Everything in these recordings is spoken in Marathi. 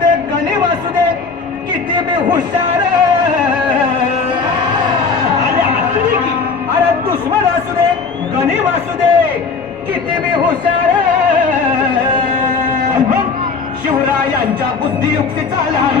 गणे वासू दे किती मी हुशार अरे असू दे की. अरे दुश्मन असू दे गणे वासू दे किती मी हुशार शिवरायांच्या बुद्धियुक्तीचा लाल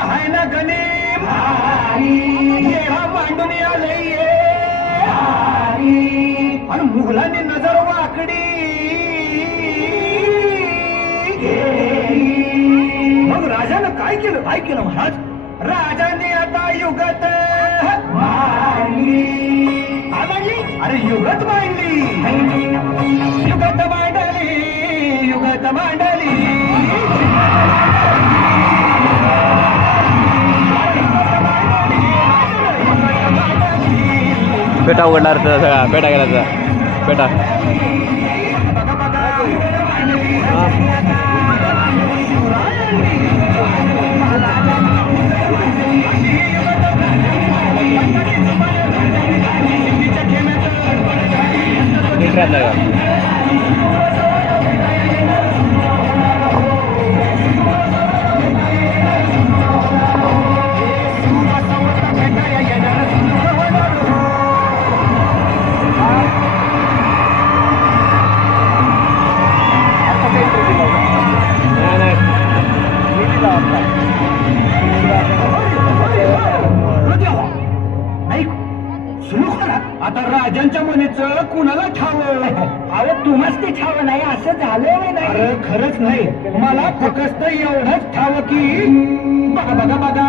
हाय ना गणिम मांडून आलंय आणि मुघलांनी नजर वाकडी. मग राजानं काय केलं? काय केलं महाराज? राजाने आता युगत अरे युगत मांडली. युगत मांडली युगत मांडली. ಬೆಟ್ಟ ಓಡಾಡ್ತದೆ ಸರ್ ಬೆಟ್ಟ ಆಗಿಲ್ಲ ಸರ್ ಬೆಟ್ಟ ಇಟ್ರಾದಾಗ आता राजांच्या मनेच कुणाला ठाव? अहो तुम्हाच ते ठाव नाही असं झालं नाही? खरंच नाही. मला फक्त एवढंच ठाव की बघा बघा बघा.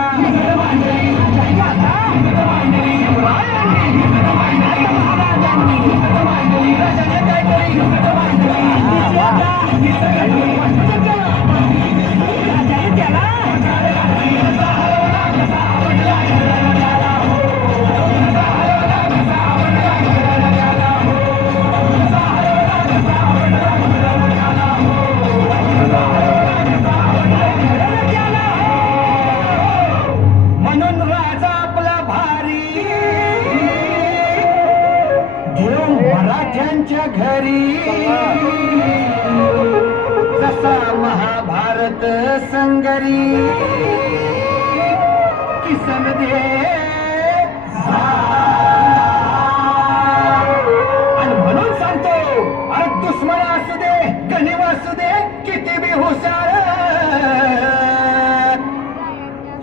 राजांच्या घरी. जसा महाभारत संगरी. किसन दे आणि म्हणून सांगतो अरे दुश्मन असू दे गणिव असू दे किती बी हुशार.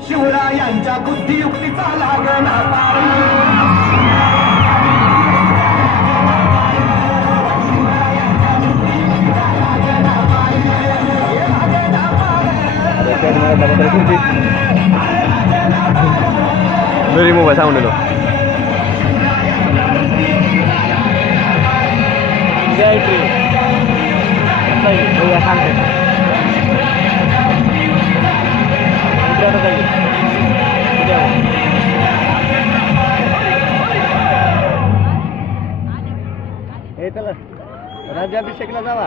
शिवरायांच्या बुद्धियुक्तीचा Very mobile sound, you know. জয় প্রিয় ওই এখান থেকে রাজ্যাভিষেকলা যাওয়া